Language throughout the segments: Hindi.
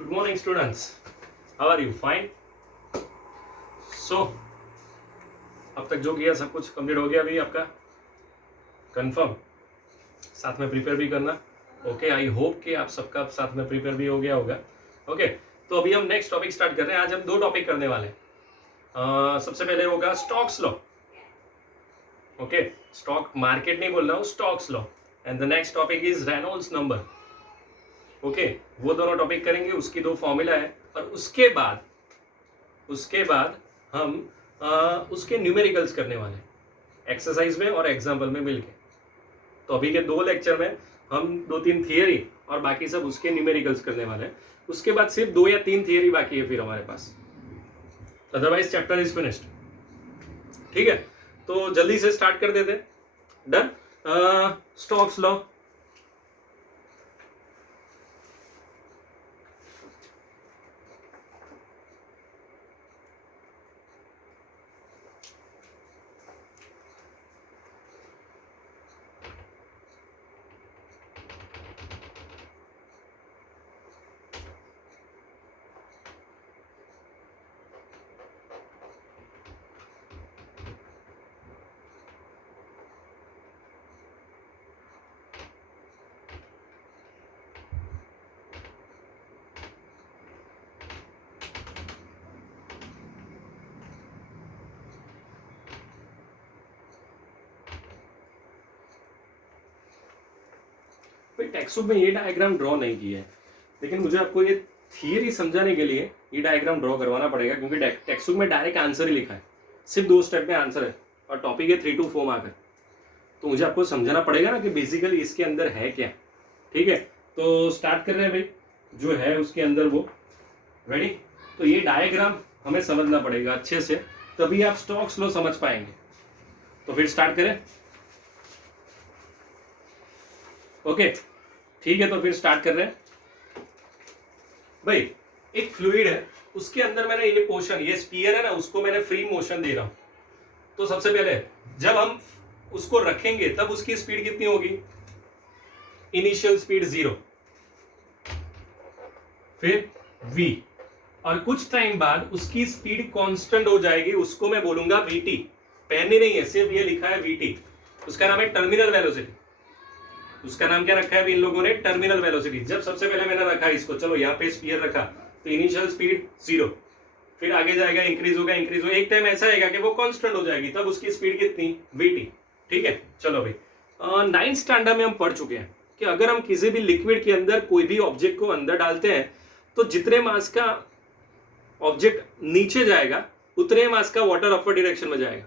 Good morning, students. How are you? Fine. So, अब तक जो किया सब कुछ कंप्लीट हो गया अभी आपका कंफर्म, साथ में प्रिपेयर भी करना. ओके, आई होप कि आप सबका साथ में प्रिपेयर भी हो गया होगा. ओके, तो अभी हम नेक्स्ट टॉपिक स्टार्ट कर रहे हैं. आज हम दो टॉपिक करने वाले हैं. सबसे पहले होगा stocks law. Okay, stock market नहीं बोल रहा हूँ, stocks law. And the next topic is Reynolds number. Okay, वो दोनों टॉपिक करेंगे, उसकी दो फॉर्मूला है. और उसके बाद हम उसके न्यूमेरिकल्स करने वाले हैं, एक्सरसाइज में और एग्जाम्पल में मिलके. तो अभी के दो लेक्चर में हम 2-3 थियरी और बाकी सब उसके न्यूमेरिकल्स करने वाले हैं. उसके बाद सिर्फ 2 या 3 थियरी बाकी है फिर हमारे पास. Otherwise chapter is finished. ठीक है, तो जल्दी से स्टार्ट कर देते हैं. डन. Stocks law. टेक्स्ट में ये डायग्राम ड्रॉ नहीं किया है, लेकिन मुझे आपको ये थियरी समझाने के लिए ये डायग्राम ड्रॉ करवाना पड़ेगा, क्योंकि टेक्स्ट में डायरेक्ट आंसर ही लिखा है. सिर्फ 2 स्टेप में आंसर है और टॉपिक है 3 to 4 मार्कर. तो मुझे आपको समझाना पड़ेगा ना कि बेसिकली इसके अंदर है क्या. ठीक है, तो स्टार्ट कर रहे हैं भाई. जो है उसके अंदर वो रेडी. तो ये डायग्राम हमें समझना पड़ेगा अच्छे से, तभी आप स्टॉक्स लॉ समझ पाएंगे. तो फिर स्टार्ट करें. ओके, ठीक है, तो फिर स्टार्ट कर रहे हैं भाई. एक फ्लूइड है, उसके अंदर मैंने ये पोर्शन, ये स्फीयर है ना, उसको मैंने फ्री मोशन दे रहा हूं. तो सबसे पहले जब हम उसको रखेंगे तब उसकी स्पीड कितनी होगी? इनिशियल स्पीड 0, फिर v, और कुछ टाइम बाद उसकी स्पीड कांस्टेंट हो जाएगी. उसको मैं बोलूंगा vt. पहननी नहीं है, सिर्फ ये लिखा है vt. उसका नाम है टर्मिनल वेलोसिटी. उसका नाम क्या रखा है अभी इन लोगों ने? Terminal velocity. जब सबसे पहले मैंने रखा इसको, चलो यहाँ पे स्फीयर रखा, तो इनिशियल स्पीड 0, फिर आगे जाएगा, इंक्रीज होगा, एक टाइम ऐसा आएगा कि वो कांस्टेंट हो जाएगी, तब उसकी स्पीड कितनी? vt. ठीक है, चलो भाई. 9th स्टैंडर्ड में हम पढ़ चुके हैं कि अगर हम किसी भी लिक्विड के अंदर कोई भी ऑब्जेक्ट को अंदर डालते हैं, तो जितने मास का ऑब्जेक्ट नीचे जाएगा उतने मास का वाटर अपर डायरेक्शन में जाएगा.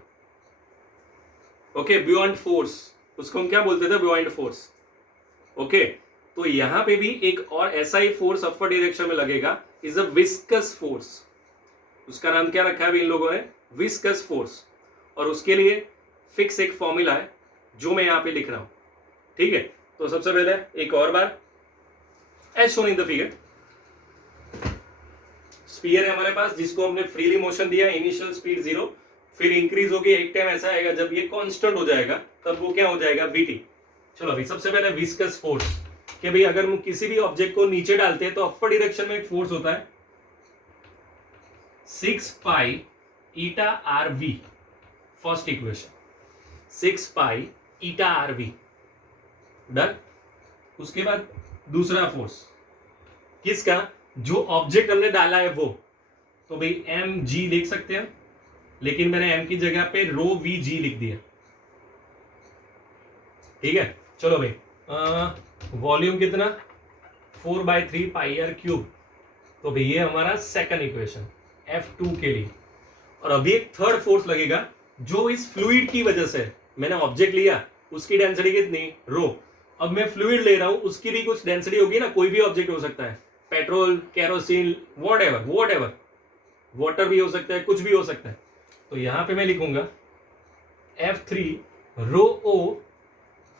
Okay, beyond force. उसको हम क्या बोलते थे? Beyond force. ओके, तो यहां पे भी एक और ऐसा ही फोर्स अपर डायरेक्शन में लगेगा, इज अ विस्कस फोर्स. उसका नाम क्या रखा है इन लोगों ने? Viscous force. और उसके लिए फिक्स एक फॉर्मूला है जो मैं यहां पे लिख रहा हूं. ठीक है, तो सबसे पहले एक और बार, as shown in the figure. Sphere है हमारे पास, जिसको हमने फ्रीली मोशन दिया, इनिशियल स्पीड 0, फिर इंक्रीज होगी, एक टाइम ऐसा आएगा जब ये कांस्टेंट हो जाएगा, तब वो क्या हो जाएगा? vt. चलो अभी सबसे पहले विस्कस फोर्स, कि भाई अगर हम किसी भी ऑब्जेक्ट को नीचे डालते हैं तो अपर डायरेक्शन में एक फोर्स होता है 6 पाई ईटा rv. फर्स्ट इक्वेशन 6 पाई ईटा rv. डन. उसके बाद दूसरा फोर्स किसका? जो ऑब्जेक्ट हमने डाला है वो. तो भाई mg लिख सकते हैं, लेकिन मैंने m की जगह पे रो vg लिख दिया. ठीक है, चलो भाई. वॉल्यूम कितना? 4/3 पाई आर क्यूब. तो भाई ये हमारा सेकंड इक्वेशन F2 के लिए. और अभी एक थर्ड फोर्स लगेगा जो इस फ्लूइड की वजह से, मैंने ऑब्जेक्ट लिया, उसकी डेंसिटी कितनी? रो. अब मैं फ्लूइड ले रहा हूं, उसकी भी कुछ डेंसिटी होगी ना. कोई भी ऑब्जेक्ट हो सकता है, पेट्रोल, केरोसिन, व्हाटएवर, वाटर भी हो सकता है, कुछ भी हो सकता है. तो यहां पे मैं लिखूंगा F3 रो ओ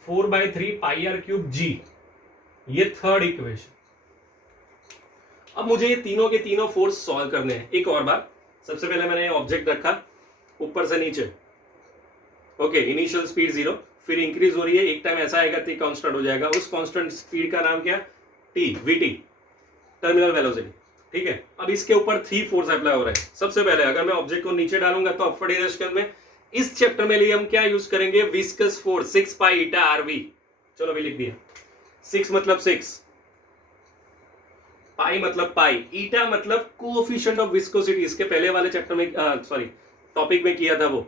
4/3 पाई आर क्यूब g. ये थर्ड इक्वेशन. अब मुझे ये तीनों के तीनों फोर्स सॉल्व करने हैं. एक और बार, सबसे पहले मैंने ऑब्जेक्ट रखा ऊपर से नीचे. ओके, इनिशियल स्पीड 0, फिर इंक्रीज हो रही है, एक टाइम ऐसा आएगा तो कांस्टेंट हो जाएगा. उस कांस्टेंट स्पीड का नाम क्या? t, vt, terminal velocity. ठीक है, अब इसके ऊपर 3 फोर्स अप्लाई हो रहा है। सबसे पहले अगर मैं ऑब्जेक्ट को नीचे डालूंगा तो अपवर्ड डायरेक्शन में इस चैप्टर में लिए हम क्या यूज करेंगे, viscous force 6 pi eta RV. चलो अभी लिख दिया, 6 मतलब 6, पाई मतलब पाई, ईटा मतलब कोएफिशिएंट ऑफ विस्कोसिटी, इसके पहले वाले चैप्टर में सॉरी टॉपिक में किया था वो।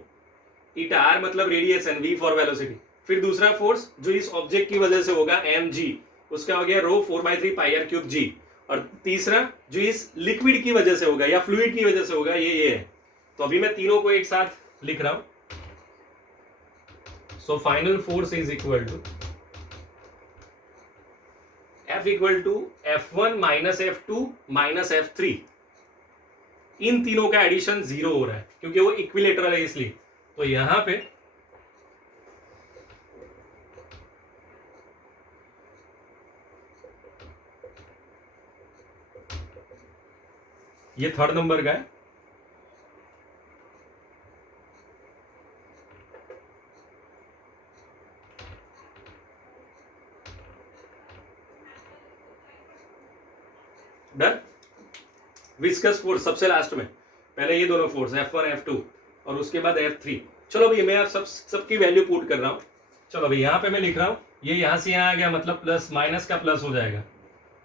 ईटा आर मतलब रेडिएशन, वी फॉर वेलोसिटी। फिर दूसरा फोर्स जो इस ऑब्जेक्ट की वजह से होगा एम जी, उसका हो गया रो 4/3 पाई आर क्यूब जी। और तीसरा जो इस लिक्विड की वजह से होगा या फ्लूइड की वजह से होगा ये है। तो अभी मैं तीनों को एक साथ लिख रहा हूं। So final force is equal to F equal to F1 minus F2 minus F3। इन तीनों का एडिशन 0 हो रहा है क्योंकि वो इक्विलेटरल है इसलिए। तो यहां पे ये थर्ड नंबर का है, डन। विस्कस फोर्स सबसे लास्ट में, पहले ये दोनों फोर्स F1 F2 और उसके बाद F3। चलो भाई मैं आप सबकी वैल्यू पुट कर रहा हूं। चलो भाई यहां पे मैं लिख रहा हूं, ये यहां से यहां आ गया मतलब प्लस माइनस का प्लस हो जाएगा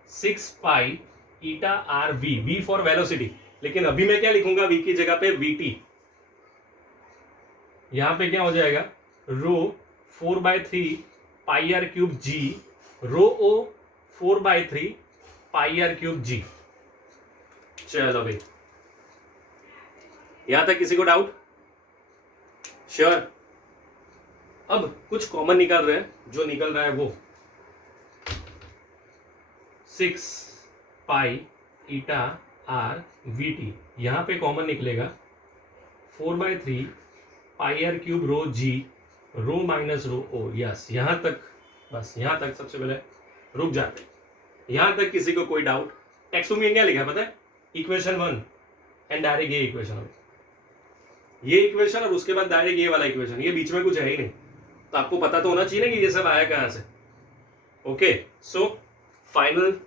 6 pi eta r v, v for velocity. लेकिन अभी मैं क्या लिखूंगा, वी की जगह पे वीटी। यहां पे क्या हो जाएगा, rho 4/3 pi r cube g, rho ओ 4/3 पाई आर क्यूब जी। चलो भाई यहां तक किसी को डाउट? श्योर। अब कुछ कॉमन निकाल रहे हैं, जो निकल रहा है वो 6 pi eta r v t, यहां पे कॉमन निकलेगा 4/3 pi r cube rho g, rho minus rho O. Yes यहां तक, बस यहां तक सबसे पहले रुक जाते हैं। यहां तक किसी को कोई डाउट? टेक्स्ट में क्या लिखा पता है, इक्वेशन 1 एंड डायरेक्ट ये इक्वेशन, ये इक्वेशन और उसके बाद डायरेक्ट ये वाला इक्वेशन, ये बीच में कुछ है ही नहीं। तो आपको पता तो होना चाहिए ना कि ये सब आया कहां से। ओके सो फाइनल,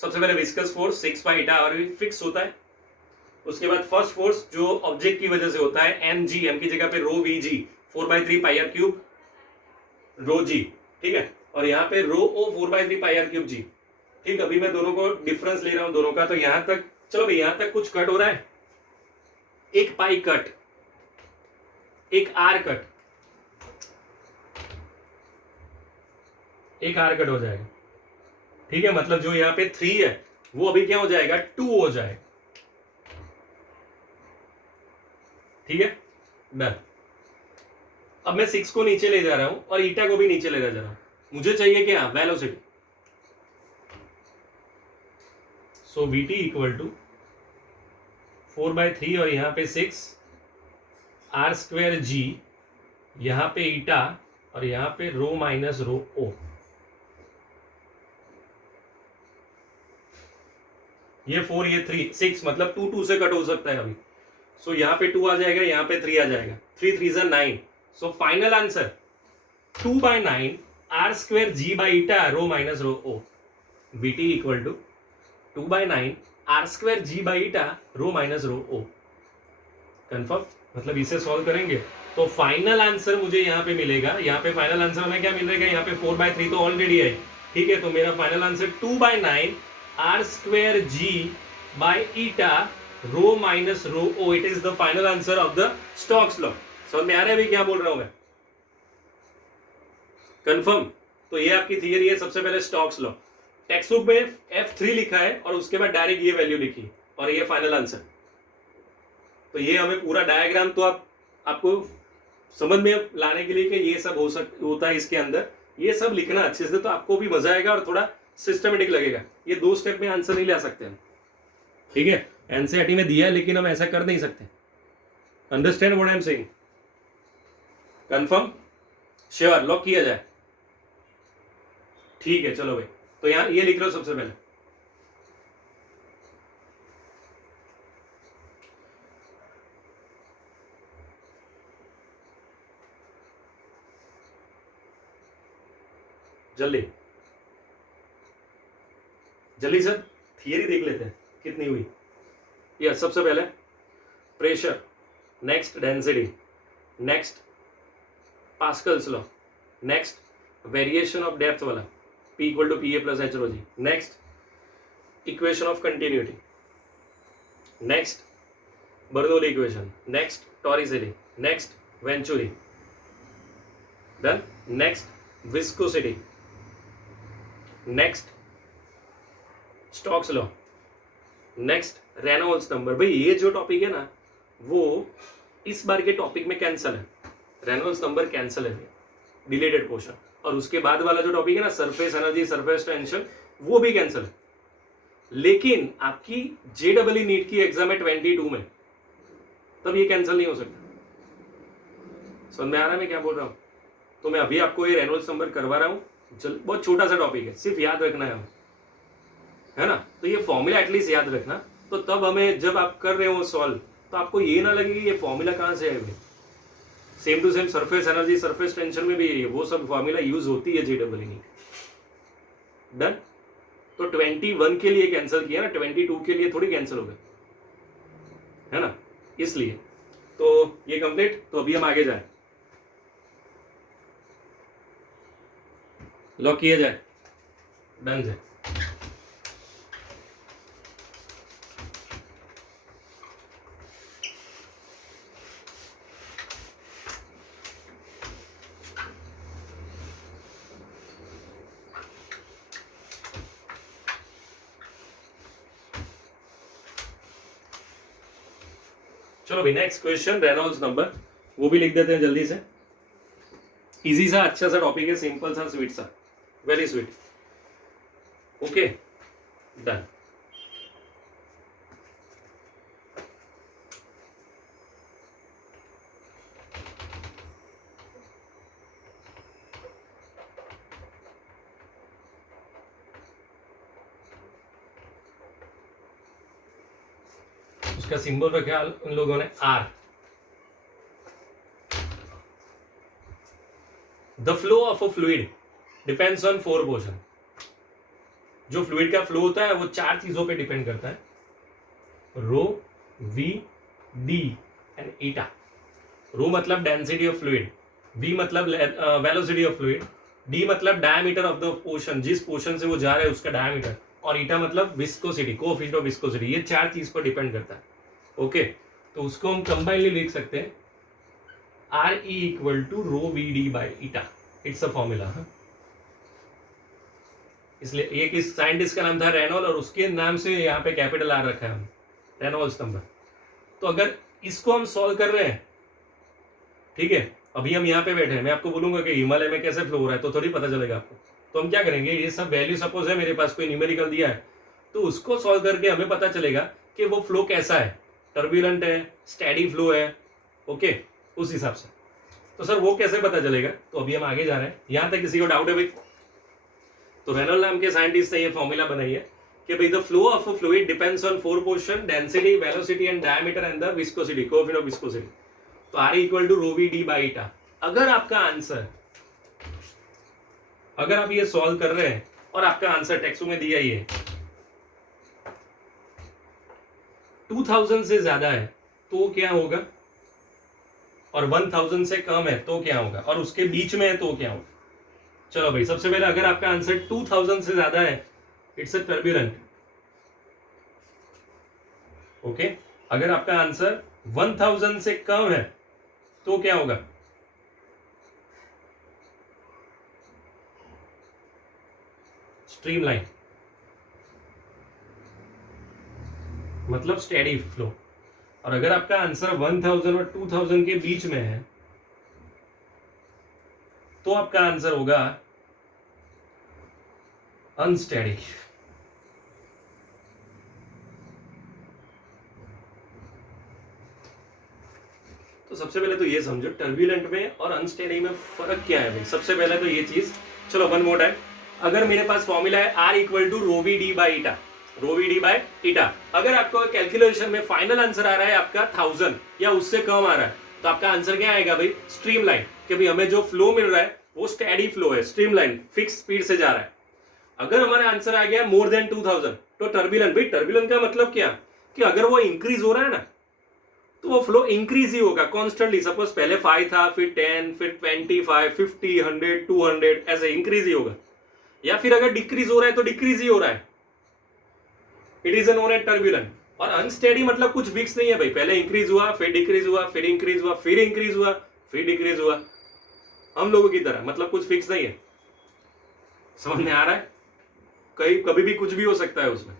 सबसे पहले विस्कस फोर्स 6 पाई ईटा और फिक्स होता है। उसके बाद फर्स्ट फोर्स जो ऑब्जेक्ट की वजह से होता है एम जी, एम की जगह पे rho V g 4/3 pi r cube rho g, ठीक है। और यहाँ पे रो ओ 4/3 पाई आर क्यूब जी, ठीक। अभी मैं दोनों को डिफरेंस ले रहा हूं दोनों का। तो यहां तक चलो भाई, यहां तक कुछ कट हो रहा है, एक पाई कट, एक आर कट, एक आर कट हो जाएगा, ठीक है। मतलब जो यहाँ पे 3 है वो अभी क्या हो जाएगा, 2 हो जाएगा, ठीक है डन। अब मैं 6 को नीचे ले जा रहा हूं और ईटा को भी नीचे ले जा रहा हूं, मुझे चाहिए क्या, velocity. So v t equal to 4/3 और यहां पे 6 आर स्क्वेयर जी, यहां पे ईटा और यहां पे रो माइनस रो ओ। ये 4 ये 3 6 मतलब 2 2 से कट हो सकता है अभी। सो यहाँ पे 2 आ जाएगा, यहाँ पे 3 आ जाएगा, 3 3 9। So final answer 2/9 are square ji by eta rho minus rho o. V t equal to 2/9 are square ji by eta rho minus rho o. Confirm, मतलब इसे सॉल्व करेंगे तो फाइनल आंसर मुझे यहाँ पे मिलेगा। यहाँ पे फाइनल आंसर में क्या मिलेगा, यहाँ पे 4/3 तो ऑलरेडी है, ठीक है। तो मेरा final answer 2/9 are square ji by eta rho minus rho O. It is the final answer of the Stokes law. समझ में आ रहा है भाई क्या बोल रहा हूं मैं? कंफर्म। तो ये आपकी थियरी है, सबसे पहले स्टोक्स लॉ। टेक्स्ट बुक में F3 लिखा है और उसके बाद डायरेक्ट ये वैल्यू लिखी और ये फाइनल आंसर। तो ये हमें पूरा डायग्राम तो आपको समझ में लाने के लिए कि ये सब होता है इसके अंदर, ये सब लिखना अच्छे से, तो आपको भी मजा आएगा और थोड़ा सिस्टमेटिक लगेगा। ये 2 स्टेप में आंसर नहीं ला सकते हम, ठीक है। एनसीईआरटी में दिया है लेकिन हम ऐसा कर नहीं सकते। Understand what I am saying? Confirm, sure, lock किया जाए, ठीक है। चलो भाई तो यहां ये लिख लो सबसे पहले, जल्दी जल्दी सर। थियरी देख लेते हैं कितनी हुई। यस, सबसे पहले pressure, next density, next Pascal's law, next variation of depth वाला P equal to PA plus h rho g, next equation of continuity, next Bernoulli equation, next Torricelli, next venturi, done, next viscosity, next Stokes law, next Reynolds number. भाई ये जो टॉपिक है ना वो इस बार के टॉपिक में कैंसल है, रेनॉल्ड्स नंबर कैंसल है, डिलेटेड पोर्शन। और उसके बाद वाला जो टॉपिक है ना सरफेस एनर्जी, सरफेस टेंशन, वो भी कैंसल है। लेकिन आपकी JEE नीट की एग्जाम है 22 में, तब ये कैंसिल नहीं हो सकता। समझ में आ रहा है मैं क्या बोल रहा हूँ? तो मैं अभी आपको ये रेनॉल्ड्स नंबर करवा रहा हूँ, बहुत छोटा सा टॉपिक है, सिर्फ याद रखना है ना। तो ये फॉर्मूला एटलीस्ट याद रखना, तो तब हमें जब आप कर रहे हो सॉल्व तो आपको ये ना लगे कि ये फॉर्मूला कहाँ से है। Same to same surface energy, surface tension में भी वो सब फॉर्मूला यूज होती है JEE नीट। डन। तो 21 के लिए कैंसिल किया ना, 22 के लिए थोड़ी कैंसिल हो गए, है ना, इसलिए। तो ये कंप्लीट। तो अभी हम आगे जाए, लॉक किया जाए, डन है। चलो भाई नेक्स्ट क्वेश्चन, रेनॉल्ड्स नंबर, वो भी लिख देते हैं जल्दी से। इजी सा अच्छा सा टॉपिक है, सिंपल सा, स्वीट सा, वेरी स्वीट। Okay, done. उसका सिंबल रखा उन लोगों ने R। The flow of a fluid depends on 4 portion. जो फ्लूइड का फ्लो होता है वो 4 चीजों पे डिपेंड करता है, रो, V, D एंड ईटा। रो मतलब डेंसिटी ऑफ फ्लूइड, V मतलब वेलोसिटी ऑफ फ्लूइड, D मतलब डायमीटर ऑफ द पोर्शन, जिस पोर्शन से वो जा रहा है उसका डायमीटर, और ईटा मतलब विस्कोसिटी, कोएफिशिएंट ऑफ विस्कोसिटी। ये 4 चीज पर डिपेंड करता है। ओके, तो उसको हम कंबाइनली लिख सकते हैं RE equal to rho VD by eta. It's a formula. इसलिए एक इस साइंटिस्ट का नाम था रेनॉल्ड, और उसके नाम से यहाँ पे कैपिटल R रखा है हम, रेनॉल्ड्स नंबर। तो अगर इसको हम सॉल्व कर रहे हैं, ठीक है, अभी हम यहाँ पे बैठे हैं, मैं आपको बोलूंगा कि हिमालय में कैसे फ्लो हो रहा है, तो थोड़ी पता चलेगा आपको। तो हम क्या करेंगे, ये सब वैल्यू सपोज है मेरे पास, कोई न्यूमेरिकल दिया है, तो उसको सॉल्व करके हमें पता चलेगा कि वो फ्लो कैसा है, टर्बुलेंट है, स्टेडी फ्लो है। ओके, उस हिसाब से। तो सर वो कैसे पता चलेगा? तो अभी हम आगे जा रहे हैं। यहां तक किसी को डाउट है भाई? तो रेनॉल्ड नाम के साइंटिस्ट ने ये फॉर्मूला बनाई है कि भाई the flow of a fluid depends on 4 portion, density, velocity and diameter and the viscosity, coefficient of viscosity. तो R equal to rho VD by eta. अगर आपका आंसर, अगर आप ये सॉल्व कर रहे हैं और आपका आंसर टेक्स्ट में दिया ही है 2000 से ज्यादा है तो क्या होगा, और 1000 से कम है तो क्या होगा, और उसके बीच में है तो क्या होगा? चलो भाई, सबसे पहले अगर आपका आंसर 2000 से ज्यादा है, इट्स अ टर्बुलेंट। ओके, अगर आपका आंसर 1000 से कम है तो क्या होगा? स्ट्रीमलाइन, मतलब स्टेडी फ्लो। और अगर आपका आंसर 1000 और 2000 के बीच में है तो आपका आंसर होगा अनस्टेडी। तो सबसे पहले तो ये समझो टर्बुलेंट में और अनस्टेडी में फर्क क्या है भाई। सबसे पहले तो ये चीज, चलो वन मोर टाइम। अगर मेरे पास फॉर्मूला है R equal to rho VD by eta, rho VD by eta. अगर आपको कैलकुलेशन में फाइनल आंसर आ रहा है आपका 1000 या उससे कम आ रहा है, तो आपका आंसर क्या आएगा भाई? स्ट्रीमलाइन। कि भाई हमें जो फ्लो मिल रहा है वो स्टेडी फ्लो है, स्ट्रीमलाइन, फिक्स स्पीड से जा रहा है। अगर हमारा आंसर आ गया मोर देन 2000 तो टर्बुलेंट। भाई टर्बुलेंट का मतलब क्या कि अगर वो इंक्रीज हो रहा है ना तो वो फ्लो इंक्रीज ही होगा कॉन्स्टेंटली। सपोज पहले 5 था, फिर 10, फिर 25, 50, 100, 200, ऐसे इंक्रीज ही होगा। या फिर अगर डिक्रीज हो रहा है तो डिक्रीज ही हो रहा है। It is known as turbulent. और अनस्टेडी मतलब कुछ फिक्स नहीं है भाई, पहले इंक्रीज हुआ, फिर डिक्रीज हुआ, फिर इंक्रीज हुआ, फिर इंक्रीज हुआ, फिर डिक्रीज हुआ, हम लोगों की तरह, मतलब कुछ फिक्स नहीं है। समझ में आ रहा है? कहीं कभी भी कुछ भी हो सकता है उसमें।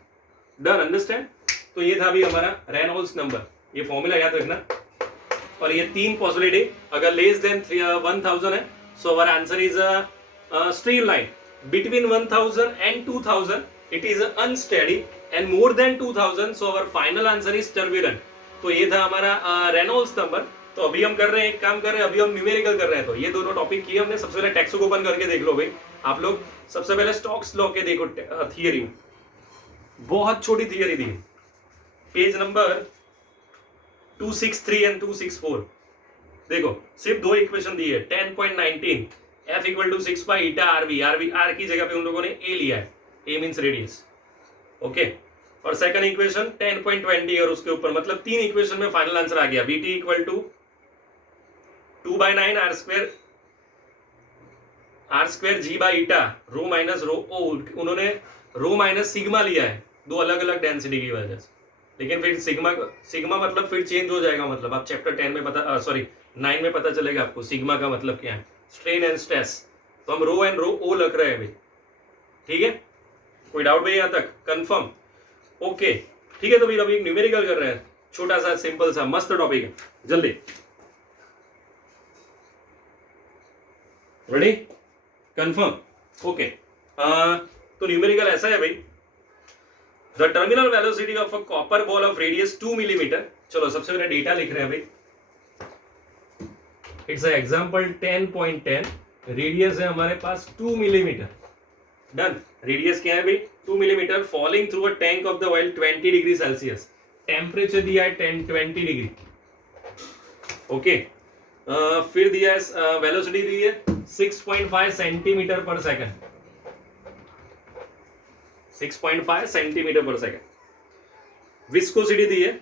Done, understand? तो ये था अभी हमारा रेनॉल्ड्स नंबर, ये फॉर्मूला याद रखना। और ये 3 पॉसिबिलिटी, अगर लेस देन 1000 है so our answer is streamline, between 1000 and 2000 it is unsteady, and more than 2000 so our final answer is turbulent. तो ये था हमारा रेनॉल्ड्स नंबर। तो अभी हम कर रहे हैं, एक काम कर रहे हैं, अभी हम न्यूमेरिकल कर रहे हैं। तो ये दोनों टॉपिक किए हमने। सबसे पहले टेक्स्ट को ओपन करके देख लो भाई आप लोग। सबसे पहले स्टॉक्स लॉ के देखो थियरी में, बहुत छोटी थियरी दी, पेज नंबर 263 एंड 264। देखो सिर्फ 2 इक्वेशन दी है। 10.19 F equal to 6 by eta RV, R की जगह पे उन लोगों ने ए लिया है, ए मीन्स रेडियस। ओके, और सेकंड इक्वेशन 10.20 और उसके ऊपर, मतलब 3 इक्वेशन में फाइनल आंसर आ गया। VT equal to 2/9 r square g by eta rho minus rho O. उन्होंने रो माइनस सिग्मा लिया है, 2 अलग अलग डेंसिटी की वजह से। लेकिन फिर सिग्मा मतलब फिर चेंज हो जाएगा, मतलब आप चैप्टर 10 में पता 9 में पता चलेगा आपको सिग्मा का मतलब क्या है, स्ट्रेन एंड स्ट्रेस। तो हम रो एंड रो ओ लग रहे हैं भाई, ठीक है? कोई डाउट भाई यहाँ तक? कंफर्म? ओके, ठीक है। तो भाई अभी न्यूमेरिकल कर रहे हैं, छोटा सा सिंपल सा मस्त टॉपिक है, जल्दी। रेडी? कंफर्म? ओके। तो न्यूमेरिकल ऐसा है भाई, the terminal velocity of a copper ball of radius 2 millimetre. चलो सबसे पहले डेटा लिख रहे हैं भाई। इट्स एग्जाम्पल 10.10, रेडियस है हमारे पास 2 मिलीमीटर। डन, रेडियस क्या है भाई? 2 millimetre, falling through a tank of the oil 20 degree Celsius. Temperature दिया है 20 डिग्री। ओके, फिर दिया है वेलोसिटी दी है 6.5 सेंटीमीटर पर सेकंड, 6.5 सेंटीमीटर पर सेकंड। विस्कोसिटी दी है,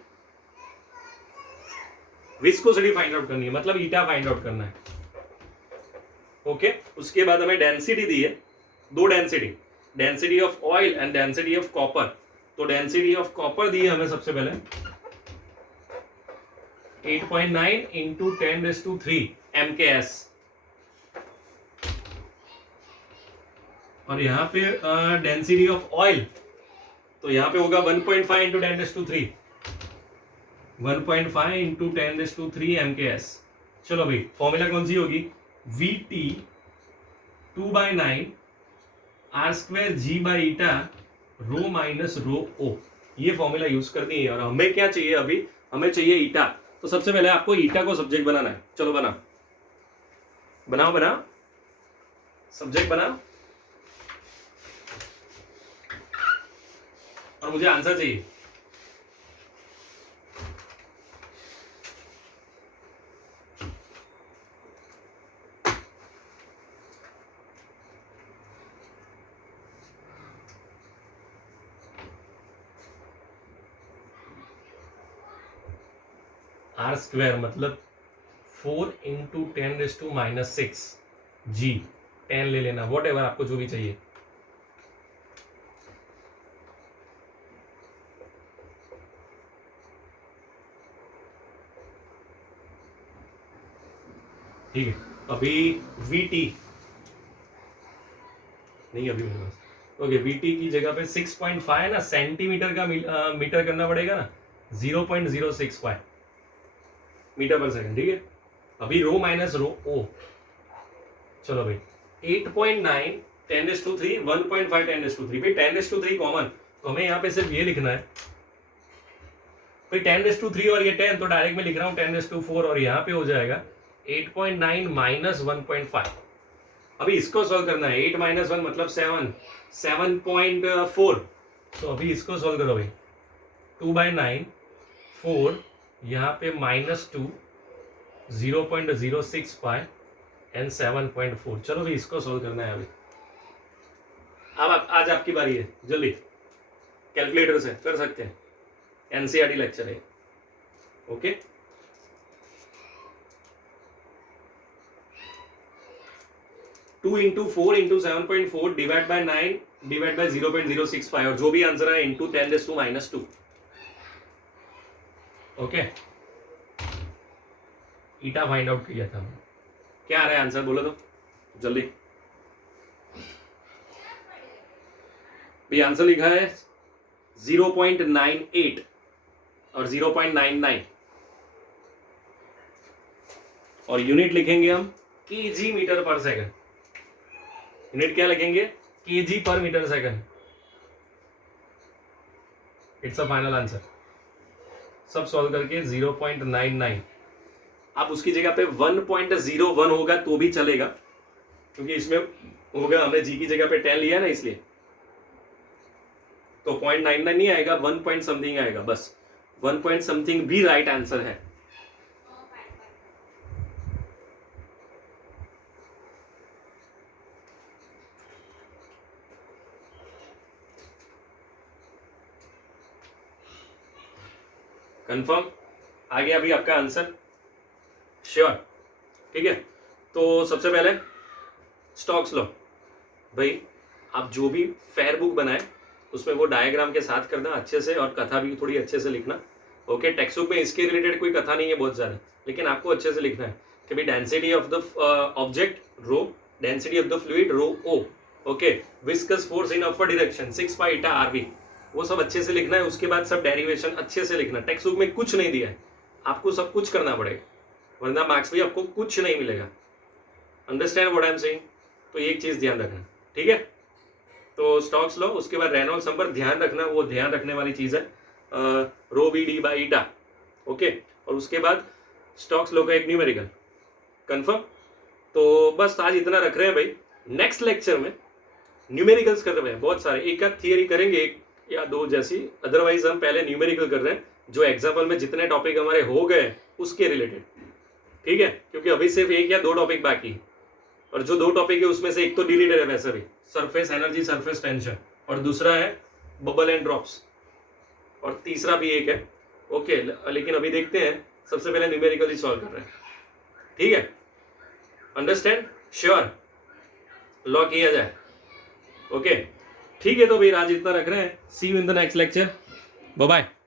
विस्कोसिटी फाइंड आउट करनी है, मतलब ईटा फाइंड आउट करना है। ओके, उसके बाद हमें डेंसिटी दी है, 2 density, density of oil and density of copper. तो डेंसिटी ऑफ कॉपर दी है हमें सबसे पहले 8.9 इंटू 10⁻³ MKS, और यहाँ पे डेंसिटी ऑफ ऑयल तो यहाँ पे होगा 1.5 इंटू 10⁻³, 1.5 इंटू 10⁻³ MKS। चलो भाई फॉर्मूला कौन सी होगी? VT 2/9 r square g by eta rho minus rho O. ये फॉर्मूला यूज करनी है। और हमें क्या चाहिए अभी? हमें चाहिए ईटा। तो सबसे पहले आपको ईटा को सब्जेक्ट बनाना है। चलो बनाओ बनाओ बनाओ, सब्जेक्ट बनाओ, और मुझे आंसर चाहिए। आर स्क्वायर मतलब 4 इंटू 10⁻⁻6 जी, 10 ले लेना, वॉट एवर आपको जो भी चाहिए। ठीक है, अभी VT नहीं, अभी मेरे पास ओके, VT की जगह पे 6.5 है ना, सेंटीमीटर का मीटर करना पड़ेगा ना, 0.065 मीटर पर सेकंड। ठीक है, अभी रो माइनस रो ओ। चलो भाई 8.9 10⁻³ 1.5 10⁻³ भाई 10⁻³ कॉमन, तो हमें यहाँ पे सिर्फ ये लिखना है भाई 10⁻³ और ये 10, तो डायरेक्ट में लिख रहा हूँ 10⁻⁴, और यहाँ पे हो जाएगा 8.9 माइनस 1.5। अभी इसको सॉल्व करना है, 8 माइनस 1 मतलब 7, 7.4। तो अभी इसको सॉल्व करो भाई, 2/9 4, यहाँ पे -2 0.065 एंड 7.4। चलो भाई इसको सॉल्व करना है अभी। अब आज आपकी बारी है, जल्दी कैलकुलेटर से कर सकते हैं, एनसीईआरटी लेक्चर है। Okay, two into 4 into 7.4 divide by 9 divide by 0.065 और जो भी आंसर है इंटू 10⁻²। ओके, ईटा फाइंड आउट किया था। क्या आ रहा है आंसर, बोलो तो जल्दी। भी आंसर लिखा है 0.98 और 0.99 और यूनिट लिखेंगे हम KG meter per second. Unit क्या लिखेंगे, KG per meter second. It's a final answer. सब सॉल्व करके 0.99। आप उसकी जगह पे 1.01 होगा तो भी चलेगा, क्योंकि इसमें होगा, हमने जी की जगह पे 10 लिया ना, इसलिए तो 0.99 नहीं आएगा, 1 पॉइंट समथिंग आएगा बस। 1 पॉइंट समथिंग भी राइट आंसर है। कंफर्म आ गया अभी आपका आंसर, श्योर? ठीक है, तो सबसे पहले स्टॉक्स लो भाई। आप जो भी फेयर बुक बनाए उसमें वो डायग्राम के साथ करना अच्छे से, और कथा भी थोड़ी अच्छे से लिखना। ओके, टेक्स्ट बुक में इसके रिलेटेड कोई कथा नहीं है बहुत ज़्यादा, लेकिन आपको अच्छे से लिखना है कि भाई density of the object rho, density of the fluid rho O, okay, viscous force in upward direction 6 pi eta RV, वो सब अच्छे से लिखना है। उसके बाद सब डेरिवेशन अच्छे से लिखना। टेक्स्ट बुक में कुछ नहीं दिया है, आपको सब कुछ करना पड़ेगा, वरना मार्क्स भी आपको कुछ नहीं मिलेगा। Understand what I am saying? तो एक चीज ध्यान रखना, ठीक है? तो स्टॉक्स लो, उसके बाद रेनॉल्ड्स नंबर ध्यान रखना, वो ध्यान रखने वाली चीज है, rho B D by eta. Okay, और उसके बाद स्टॉक्स लो का एक न्यूमेरिकल। कंफर्म? तो बस आज इतना रख रहे हैं भाई। नेक्स्ट लेक्चर में न्यूमेरिकल्स कर रहे हैं बहुत सारे, एक आध थियरी करेंगे, एक या दो जैसी, अदरवाइज हम पहले न्यूमेरिकल कर रहे हैं, जो एग्जाम्पल में जितने टॉपिक हमारे हो गए उसके रिलेटेड, ठीक है? क्योंकि अभी सिर्फ एक या दो टॉपिक बाकी है, और जो दो टॉपिक है उसमें से एक तो डिलीटेड है वैसे भी, सरफेस एनर्जी, सरफेस टेंशन, और दूसरा है बबल एंड ड्रॉप्स, और तीसरा भी एक है। ओके, लेकिन अभी देखते हैं, सबसे पहले न्यूमेरिकल ही सॉल्व कर रहे हैं, ठीक है? अंडरस्टैंड? श्योर? लॉ किया जाए? ओके, ठीक है, तो भाई आज इतना रख रहे हैं। See you in the next lecture, bye bye.